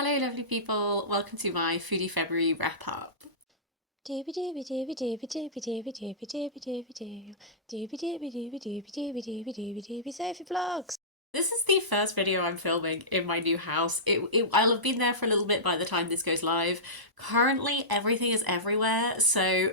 Hello, lovely people. Welcome to my Foodie February wrap up. Doobie doobie doobie doobie doobie doobie doobie doobie doobie doo. Doobie doobie doobie doobie doobie doobie doobie doobie Sophie vlogs. This is the first video I'm filming in my new house. I'll have been there for a little bit by the time this goes live. Currently, everything is everywhere, so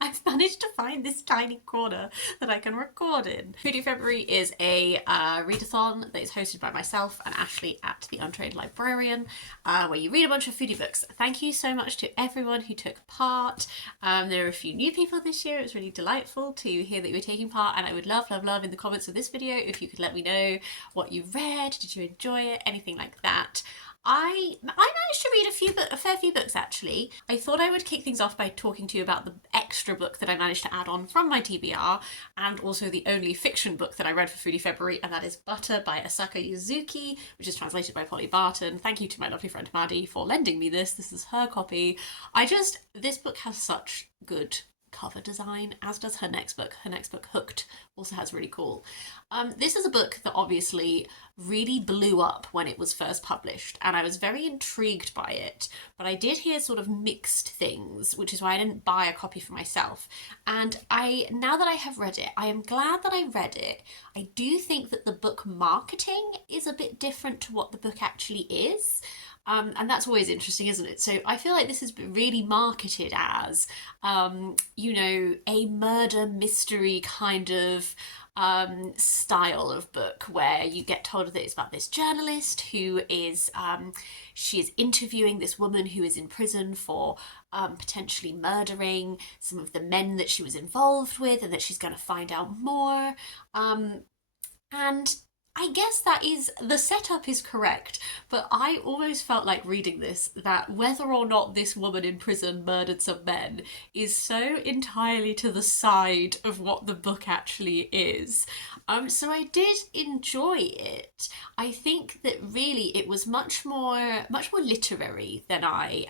I've managed to find this tiny corner that I can record in. Foodie February is a readathon that is hosted by myself and Ashley at the Untrained Librarian, where you read a bunch of foodie books. Thank you so much to everyone who took part. There are a few new people this year. It was really delightful to hear that you were taking part, and I would love in the comments of this video if you could let me know what you read. Did you enjoy it? Anything like that. I managed to read a fair few books actually. I thought I would kick things off by talking to you about the extra book that I managed to add on from my TBR, and also the only fiction book that I read for Foodie February, and that is Butter by Asako Yuzuki, which is translated by Barton. Thank you to my lovely friend Maddie for lending me this. This is her copy. This book has such good cover design, as does her next book. Her next book, Hooked, also has really cool. This is a book that obviously really blew up when it was first published, and I was very intrigued by it, but I did hear sort of mixed things, which is why I didn't buy a copy for myself. And now that I have read it, I am glad that I read it. I do think that the book marketing is a bit different to what the book actually is. And that's always interesting, isn't it? So I feel like this has been really marketed as, a murder mystery kind of style of book, where you get told that it's about this journalist who is, she is interviewing this woman who is in prison for potentially murdering some of the men that she was involved with, and that she's going to find out more. And I guess the setup is correct, but I almost felt like reading this that whether or not this woman in prison murdered some men is so entirely to the side of what the book actually is. So I did enjoy it. I think that really it was much more literary than I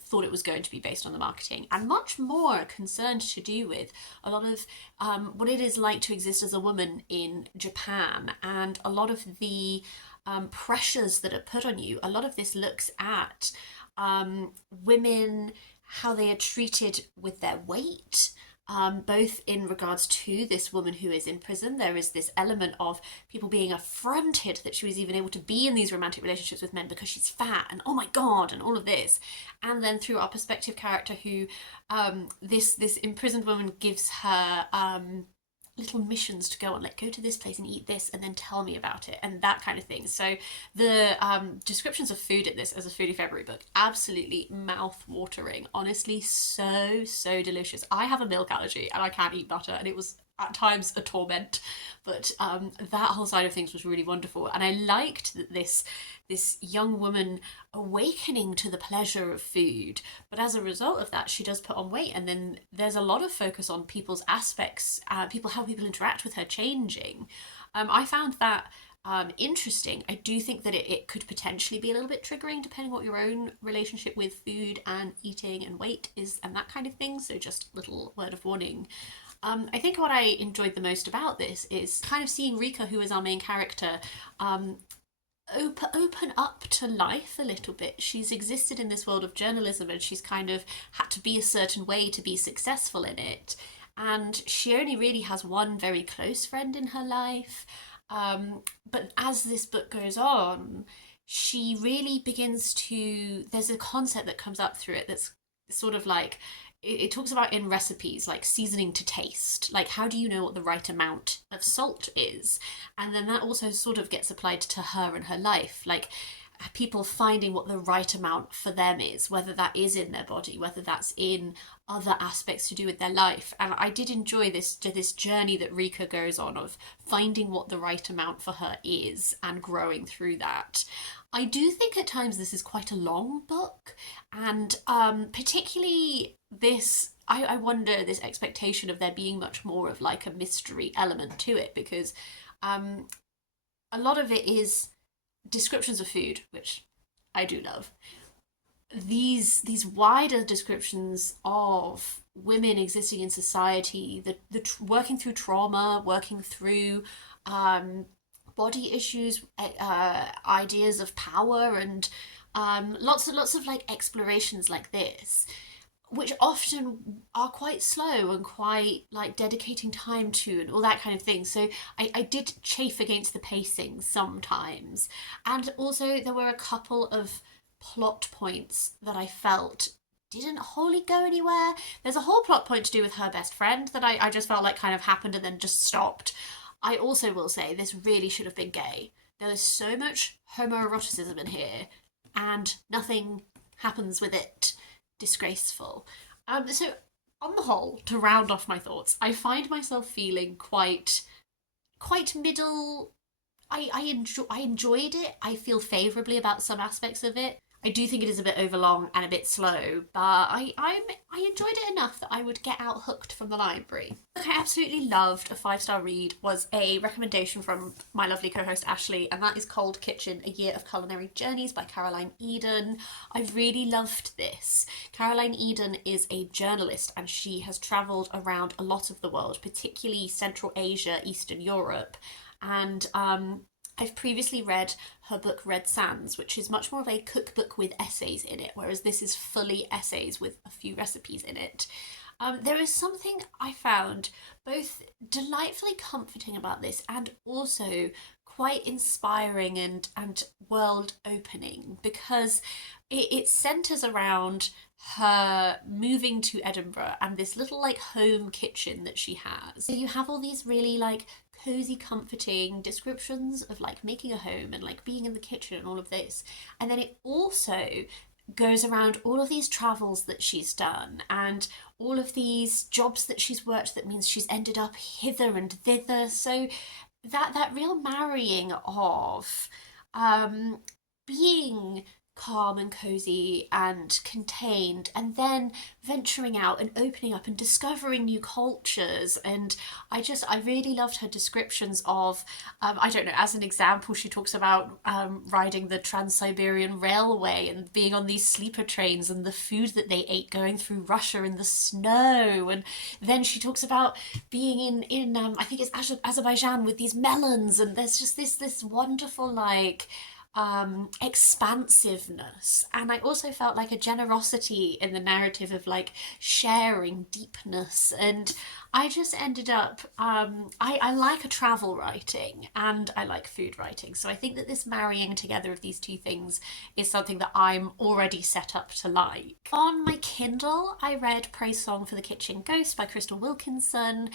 thought it was going to be based on the marketing, and much more concerned to do with a lot of what it is like to exist as a woman in Japan, and a lot of the pressures that are put on you. A lot of this looks at women, how they are treated with their weight. Both in regards to this woman who is in prison, there is this element of people being affronted that she was even able to be in these romantic relationships with men because she's fat, and oh my god, and all of this. And then through our perspective character, who this imprisoned woman gives her little missions to go on, like go to this place and eat this and then tell me about it, and that kind of thing. So the descriptions of food in this as a Foodie February book, absolutely mouth-watering. Honestly, so delicious. I have a milk allergy and I can't eat butter, and it was at times a torment, but that whole side of things was really wonderful. And I liked that this young woman awakening to the pleasure of food, but as a result of that she does put on weight, and then there's a lot of focus on people's aspects, how people interact with her changing. I found that interesting. I do think that it could potentially be a little bit triggering depending what your own relationship with food and eating and weight is, and that kind of thing, so just a little word of warning. I think what I enjoyed the most about this is kind of seeing Rika, who is our main character, open up to life a little bit. She's existed in this world of journalism, and she's kind of had to be a certain way to be successful in it. And she only really has one very close friend in her life. But as this book goes on, she really begins to. There's a concept that comes up through it that's sort of like, it talks about in recipes, like seasoning to taste, like how do you know what the right amount of salt is. And then that also sort of gets applied to her and her life, like people finding what the right amount for them is, whether that is in their body, whether that's in other aspects to do with their life. And I did enjoy this journey that Rika goes on of finding what the right amount for her is and growing through that. I do think at times this is quite a long book, and particularly this, I wonder, this expectation of there being much more of like a mystery element to it, because a lot of it is descriptions of food, which I do love. These wider descriptions of women existing in society, working through trauma, working through body issues, ideas of power, and Lots of like explorations like this, which often are quite slow and quite like dedicating time to and all that kind of thing. So I did chafe against the pacing sometimes. And also there were a couple of plot points that I felt didn't wholly go anywhere. There's a whole plot point to do with her best friend that I just felt like kind of happened and then just stopped. I also will say this really should have been gay. There is so much homoeroticism in here and nothing happens with it. Disgraceful. So on the whole, to round off my thoughts, I find myself feeling quite middle. I enjoyed it. I feel favourably about some aspects of it. I do think it is a bit overlong and a bit slow, but I enjoyed it enough that I would get out hooked from the library. Look, I absolutely loved, a 5-star read was a recommendation from my lovely co-host Ashley, and that is Cold Kitchen: A Year of Culinary Journeys by Caroline Eden. I really loved this. Caroline Eden is a journalist and she has travelled around a lot of the world, particularly Central Asia, Eastern Europe, and I've previously read her book Red Sands, which is much more of a cookbook with essays in it, whereas this is fully essays with a few recipes in it. There is something I found both delightfully comforting about this and also quite inspiring and world opening, because it centres around her moving to Edinburgh and this little like home kitchen that she has. So you have all these really like cozy, comforting descriptions of like making a home and like being in the kitchen and all of this. And then it also goes around all of these travels that she's done and all of these jobs that she's worked that means she's ended up hither and thither. So that real marrying of being calm and cozy and contained and then venturing out and opening up and discovering new cultures. And I really loved her descriptions of I don't know, as an example she talks about riding the Trans-Siberian Railway and being on these sleeper trains and the food that they ate going through Russia in the snow. And then she talks about being in I think it's Azerbaijan with these melons, and there's just this wonderful like expansive,ness, and I also felt like a generosity in the narrative of like sharing deepness. And I just ended up I like a travel writing and I like food writing, so I think that this marrying together of these two things is something that I'm already set up to like. On my Kindle I read Praisesong for the Kitchen Ghost by Crystal Wilkinson.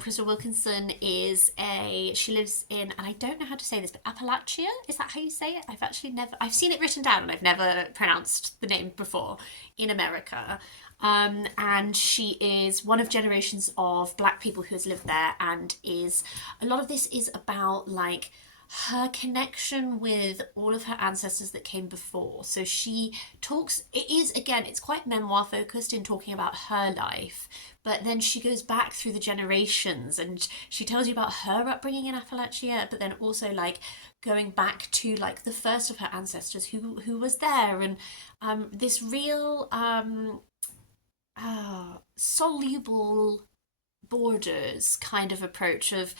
Crystal Wilkinson she lives in, and I don't know how to say this, but Appalachia, is that how you say it? I've seen it written down and I've never pronounced the name before, in America. And she is one of generations of black people who has lived there, and a lot of this is about like her connection with all of her ancestors that came before. So she talks, it's quite memoir focused in talking about her life, but then she goes back through the generations and she tells you about her upbringing in Appalachia, but then also like going back to like the first of her ancestors who was there. And this real soluble borders kind of approach of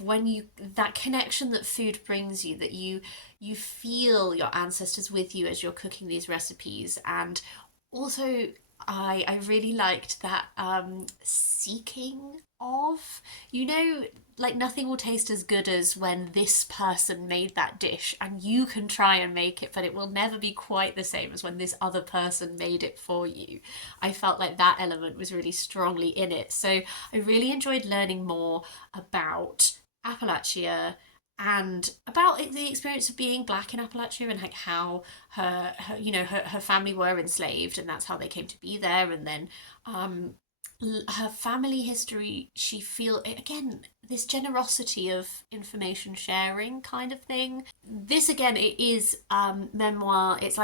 when you, that connection that food brings you, that you feel your ancestors with you as you're cooking these recipes. And also I really liked that seeking of, like nothing will taste as good as when this person made that dish and you can try and make it, but it will never be quite the same as when this other person made it for you. I felt like that element was really strongly in it. So I really enjoyed learning more about Appalachia and about the experience of being black in Appalachia, and like how her family were enslaved and that's how they came to be there. And then her family history, she feel again this generosity of information sharing kind of thing. This again, it is memoir. It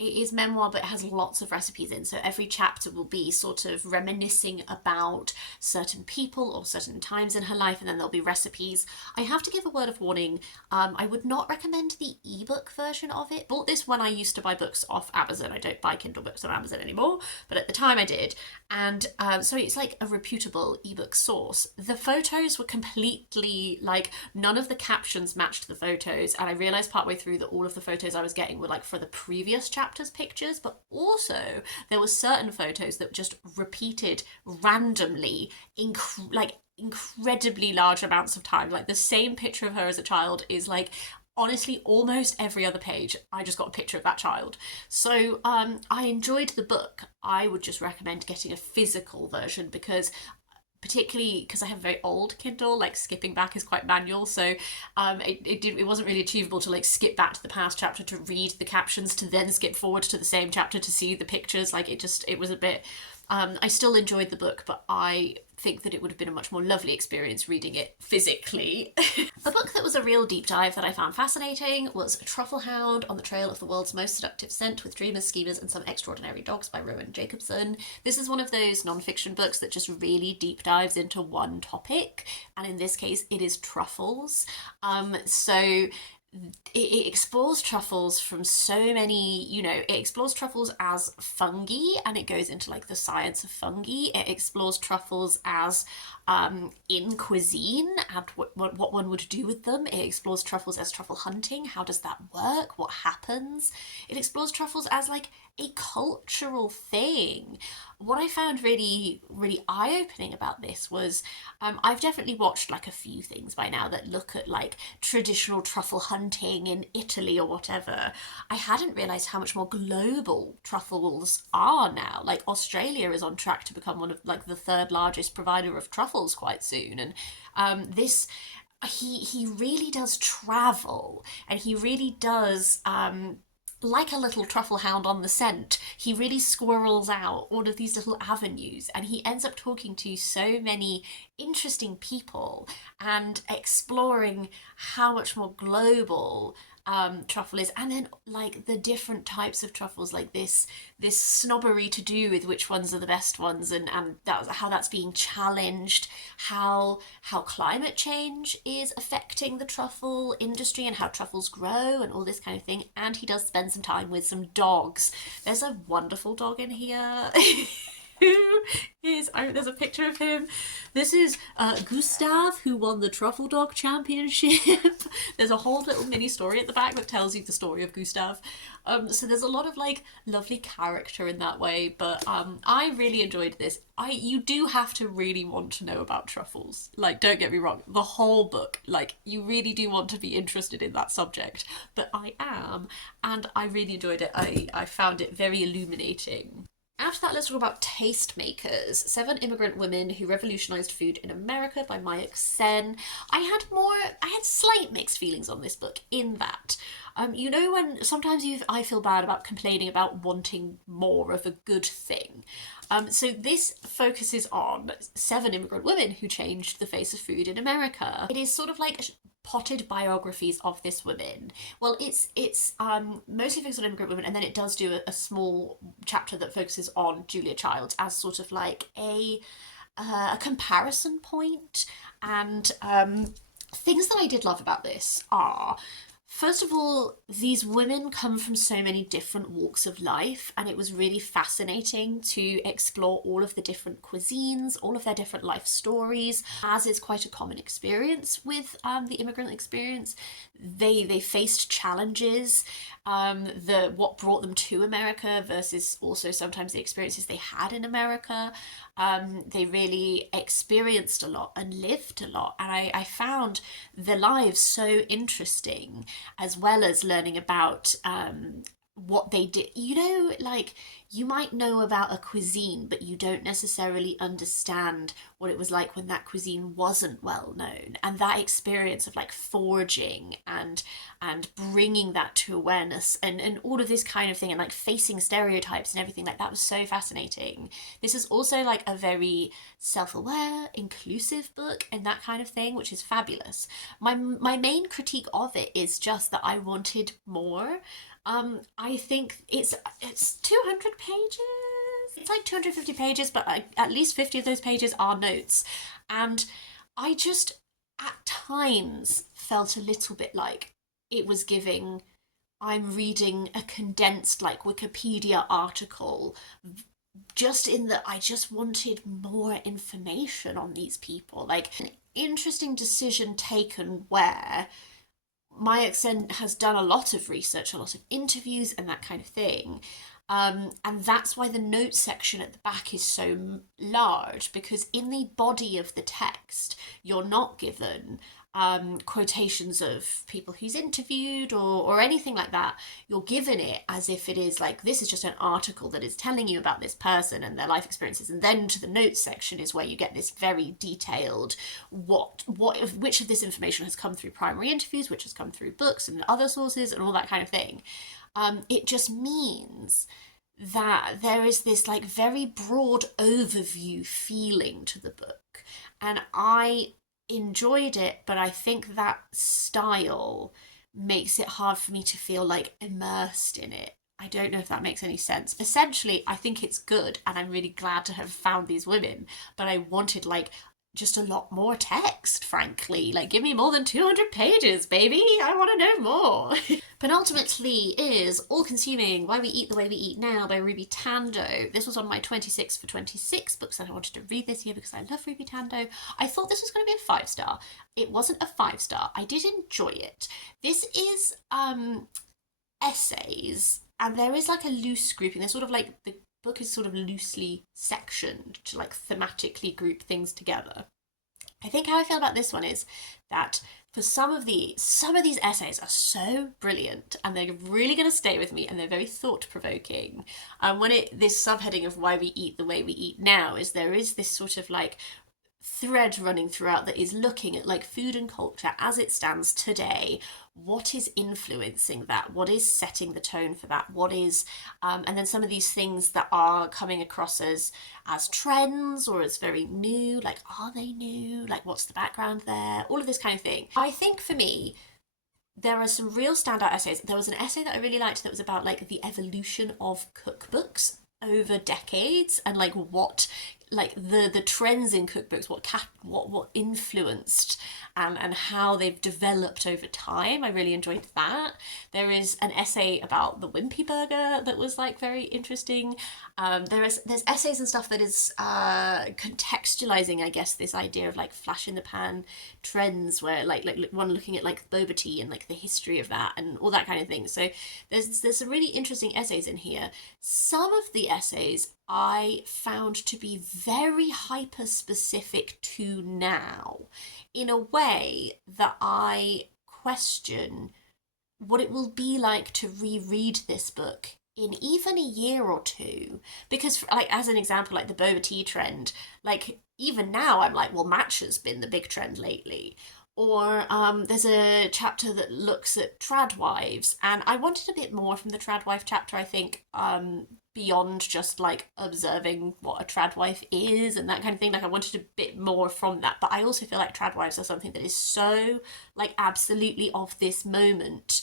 is memoir, but it has lots of recipes in, so every chapter will be sort of reminiscing about certain people or certain times in her life, and then there'll be recipes. I have to give a word of warning, I would not recommend the ebook version of it. Bought this when I used to buy books off Amazon. I don't buy Kindle books on Amazon anymore, but at the time I did. And so it's like a reputable ebook source. The photos photos were completely like, none of the captions matched the photos, and I realized partway through that all of the photos I was getting were like for the previous chapter's pictures, but also there were certain photos that just repeated randomly incredibly large amounts of time. Like the same picture of her as a child is like honestly almost every other page I just got a picture of that child. So I enjoyed the book. I would just recommend getting a physical version, because particularly because I have a very old Kindle, like skipping back is quite manual, so it wasn't really achievable to like skip back to the past chapter to read the captions to then skip forward to the same chapter to see the pictures. Like it was a bit. I still enjoyed the book, but I think that it would have been a much more lovely experience reading it physically. A book that was a real deep dive that I found fascinating was Truffle, Hound on the Trail of the World's Most Seductive Scent with Dreamers, Schemers and Some Extraordinary Dogs by Rowan Jacobsen. This is one of those non-fiction books that just really deep dives into one topic, and in this case it is truffles. So it explores truffles from so many, it explores truffles as fungi, and it goes into like the science of fungi. It explores truffles as in cuisine and what one would do with them. It explores truffles as truffle hunting. How does that work? What happens? It explores truffles as like a cultural thing. What I found really, really eye-opening about this was I've definitely watched like a few things by now that look at like traditional truffle hunting in Italy or whatever. I hadn't realised how much more global truffles are now. Like Australia is on track to become one of like the third largest provider of truffles quite soon, and this he really does travel, and he really does like a little truffle hound on the scent, he really squirrels out all of these little avenues, and he ends up talking to so many interesting people and exploring how much more global truffle is, and then like the different types of truffles, like this snobbery to do with which ones are the best ones, and how that's being challenged, how climate change is affecting the truffle industry and how truffles grow and all this kind of thing. And he does spend some time with some dogs. There's a wonderful dog in here. There's a picture of him. This is Gustav, who won the Truffle Dog Championship. There's a whole little mini story at the back that tells you the story of Gustav. So there's a lot of like lovely character in that way, but I really enjoyed this. You do have to really want to know about truffles. Like, don't get me wrong, the whole book, like, you really do want to be interested in that subject. But I am, and I really enjoyed it. I found it very illuminating. After that, let's talk about Tastemakers, 7 Immigrant Women Who Revolutionized Food in America by Mayukh. I had slight mixed feelings on this book in that, when sometimes I feel bad about complaining about wanting more of a good thing. So this focuses on 7 immigrant women who changed the face of food in America. It is sort of like potted biographies of this women. Well, it's mostly focused on immigrant women, and then it does do a small chapter that focuses on Julia Childs as sort of like a comparison point. And things that I did love about this are, first of all, these women come from so many different walks of life, and it was really fascinating to explore all of the different cuisines, all of their different life stories, as is quite a common experience with the immigrant experience. They faced challenges, what brought them to America versus also sometimes the experiences they had in America. They really experienced a lot and lived a lot, and I found their lives so interesting, as well as learning about what they did. You might know about a cuisine, but you don't necessarily understand what it was like when that cuisine wasn't well known, and that experience of like foraging and bringing that to awareness and all of this kind of thing, and like facing stereotypes and everything like that was so fascinating. This is also like a very self-aware, inclusive book and that kind of thing, which is fabulous. My main critique of it is just that I wanted more. I think it's 200 pages. It's like 250 pages, but at least 50 of those pages are notes. And I just, at times, felt a little bit like it was giving, I'm reading a condensed, like, Wikipedia article, just in that I just wanted more information on these people. Like, interesting decision taken where Mayukh has done a lot of research, a lot of interviews, and that kind of thing. And that's why the notes section at the back is so large, because in the body of the text, you're not given quotations of people he's interviewed or anything like that. You're given it as if it is like, this is just an article that is telling you about this person and their life experiences. And then to the notes section is where you get this very detailed which of this information has come through primary interviews, which has come through books and other sources and all that kind of thing. It just means that there is this like very broad overview feeling to the book. And I enjoyed it, but I think that style makes it hard for me to feel like immersed in it. I don't know if that makes any sense. Essentially, I think it's good and I'm really glad to have found these women, but I wanted like just a lot more text, frankly. Like, give me more than 200 pages, baby. I want to know more. Penultimately is All-Consuming, Why We Eat the Way We Eat Now by Ruby Tandoh. This was on my 26 for 26 books that I wanted to read this year because I love Ruby Tandoh. I thought this was going to be a 5-star. It wasn't a 5-star. I did enjoy it. This is essays, and there is like a loose grouping. There's sort of like the book is sort of loosely sectioned to like thematically group things together. I think how I feel about this one is that for some of these essays are so brilliant and they're really going to stay with me and they're very thought-provoking. This subheading of Why We Eat the Way We Eat Now is there is this sort of like thread running throughout that is looking at like food and culture as it stands today. What is influencing that? What is setting the tone for that? What is and then some of these things that are coming across as trends or as very new, like are they new? Like what's the background there? All of this kind of thing. I think for me there are some real standout essays. There was an essay that I really liked that was about like the evolution of cookbooks over decades and like what like the trends in cookbooks, what influenced and how they've developed over time. I really enjoyed that. There is an essay about the Wimpy Burger that was like very interesting. There's essays and stuff that is contextualizing, I guess, this idea of like flash in the pan trends, where like one looking at like boba tea and like the history of that and all that kind of thing. So there's some really interesting essays in here. Some of the essays I found to be very hyper specific to now, in a way that I question what it will be like to reread this book in even a year or two. Because like as an example, like the boba tea trend, like even now I'm like, well, matcha's been the big trend lately. Or there's a chapter that looks at tradwives, and I wanted a bit more from the tradwife chapter, I think, beyond just like observing what a tradwife is and that kind of thing. Like I wanted a bit more from that, but I also feel like tradwives are something that is so like absolutely of this moment,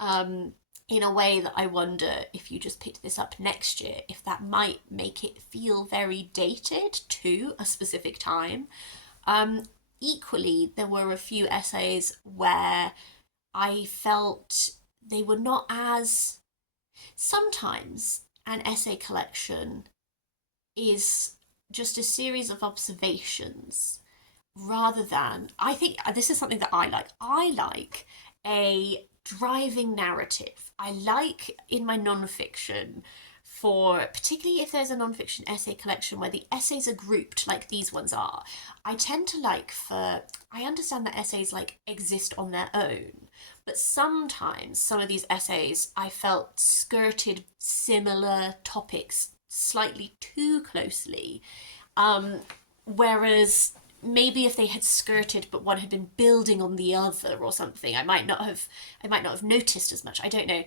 in a way that I wonder if you just picked this up next year, if that might make it feel very dated to a specific time. Equally, there were a few essays where I felt they were not as... Sometimes an essay collection is just a series of observations rather than... I think this is something that I like. I like a driving narrative. I like in my non-fiction, for particularly if there's a non-fiction essay collection where the essays are grouped like these ones are, I tend to like I understand that essays like exist on their own, but sometimes some of these essays I felt skirted similar topics slightly too closely, whereas maybe if they had skirted but one had been building on the other or something, I might not have noticed as much. I don't know.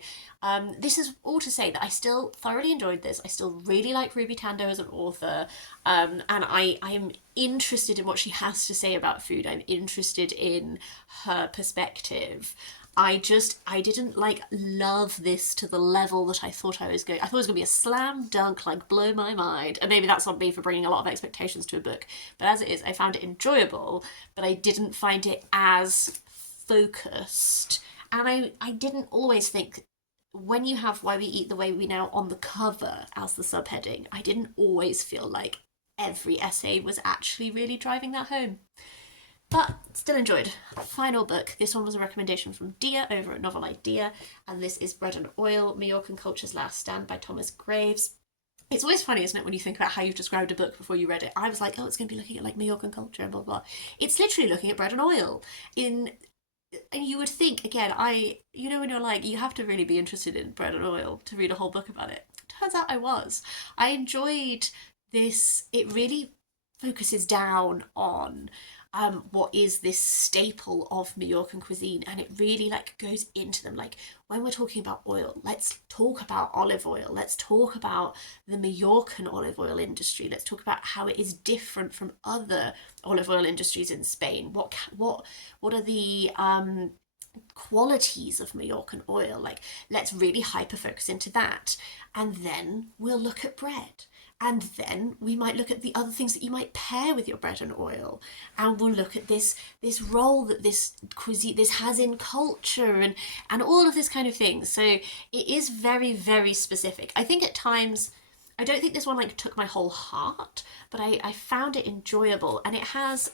This is all to say that I still thoroughly enjoyed this. I still really like Ruby Tandoh as an author, and I am interested in what she has to say about food. I'm interested in her perspective. I didn't like love this to the level that I thought I was going. I thought it was going to be a slam dunk, like blow my mind. And maybe that's on me for bringing a lot of expectations to a book. But as it is, I found it enjoyable, but I didn't find it as focused. And I didn't always think, when you have Why We Eat the Way We Now on the cover as the subheading, I didn't always feel like every essay was actually really driving that home. But still enjoyed. Final book. This one was a recommendation from Dia over at Novel Idea, and this is Bread and Oil, Majorcan Culture's Last Stand by Thomas Graves. It's always funny, isn't it, when you think about how you've described a book before you read it. I was like, oh, it's going to be looking at like Majorcan culture and blah, blah, blah. It's literally looking at bread and oil. And you would think, again, when you're like, you have to really be interested in bread and oil to read a whole book about it. Turns out I was. I enjoyed this. It really focuses down on what is this staple of Majorcan cuisine, and it really like goes into them. Like when we're talking about oil, let's talk about olive oil. Let's talk about the Majorcan olive oil industry. Let's talk about how it is different from other olive oil industries in Spain. What are the qualities of Majorcan oil? Like let's really hyper focus into that, and then we'll look at bread. And then we might look at the other things that you might pair with your bread and oil, and we'll look at this role that this cuisine this has in culture and all of this kind of thing. So it is very, very specific. I think at times, I don't think this one like took my whole heart, but I found it enjoyable, and it has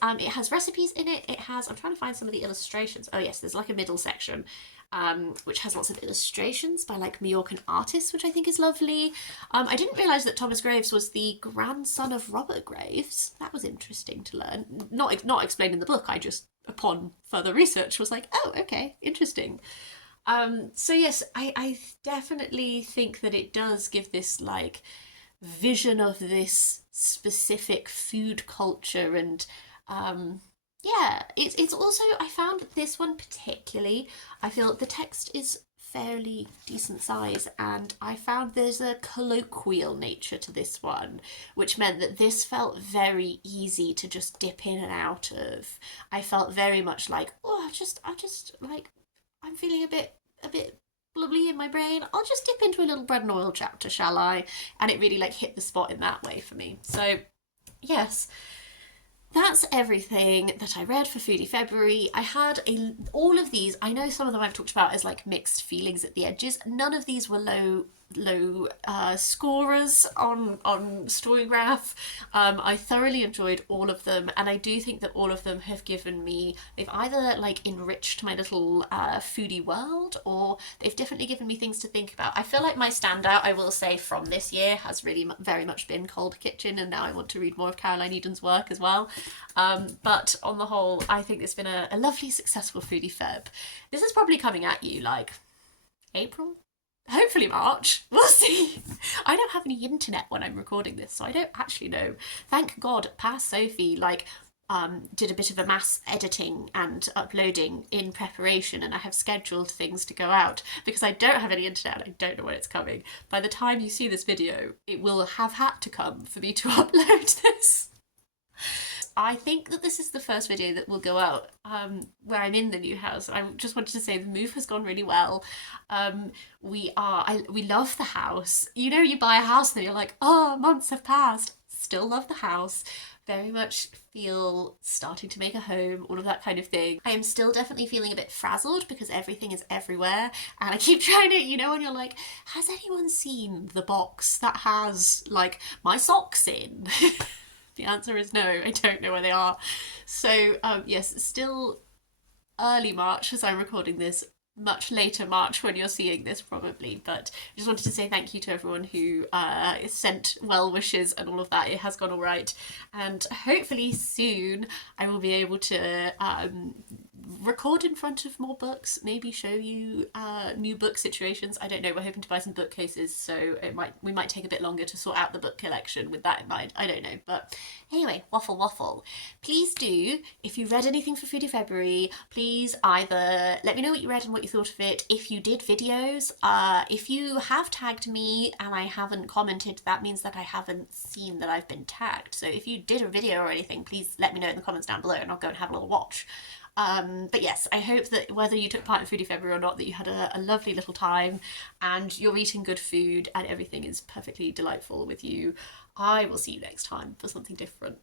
recipes in it. It has, I'm trying to find some of the illustrations. Oh yes, there's like a middle section which has lots of illustrations by like Majorcan artists, which I think is lovely. I didn't realise that Thomas Graves was the grandson of Robert Graves. That was interesting to learn. Not explained in the book. I just, upon further research, was like, oh, okay, interesting. So yes, I definitely think that it does give this like vision of this specific food culture, and yeah, it's also, I found this one particularly, I feel the text is fairly decent size, and I found there's a colloquial nature to this one, which meant that this felt very easy to just dip in and out of. I felt very much like, oh, I just like, I'm feeling a bit bubbly in my brain. I'll just dip into a little bread and oil chapter, shall I? And it really like hit the spot in that way for me. So yes, that's everything that I read for Foodie February. I had all of these. I know some of them I've talked about as like mixed feelings at the edges. None of these were low scorers on Storygraph. I thoroughly enjoyed all of them, and I do think that all of them have given me, they've either like enriched my little foodie world, or they've definitely given me things to think about. I feel like my standout, I will say, from this year has really very much been Cold Kitchen, and now I want to read more of Caroline Eden's work as well. But on the whole, I think it's been a lovely, successful Foodie Feb. This is probably coming at you like April, hopefully March. We'll see. I don't have any internet when I'm recording this, so I don't actually know. Thank God, past Sophie did a bit of a mass editing and uploading in preparation, and I have scheduled things to go out because I don't have any internet. I don't know when it's coming. By the time you see this video, it will have had to come for me to upload this. I think that this is the first video that will go out where I'm in the new house. I just wanted to say the move has gone really well. We love the house. You know, you buy a house and you're like, oh, months have passed. Still love the house. Very much feel starting to make a home, all of that kind of thing. I am still definitely feeling a bit frazzled because everything is everywhere, and I keep trying to, you know, when you're like, has anyone seen the box that has like my socks in? The answer is no, I don't know where they are. So yes, still early March as I'm recording this, much later March when you're seeing this probably, but I just wanted to say thank you to everyone who sent well wishes and all of that. It has gone all right, and hopefully soon I will be able to record in front of more books, maybe show you new book situations. I don't know, we're hoping to buy some bookcases, so we might take a bit longer to sort out the book collection with that in mind. I don't know, but anyway, waffle. Please do, if you read anything for Foodie February, please either let me know what you read and what you thought of it. If you did videos, if you have tagged me and I haven't commented, that means that I haven't seen that I've been tagged. So if you did a video or anything, please let me know in the comments down below and I'll go and have a little watch. But yes, I hope that whether you took part in Foodie February or not, that you had a lovely little time and you're eating good food and everything is perfectly delightful with you. I will see you next time for something different.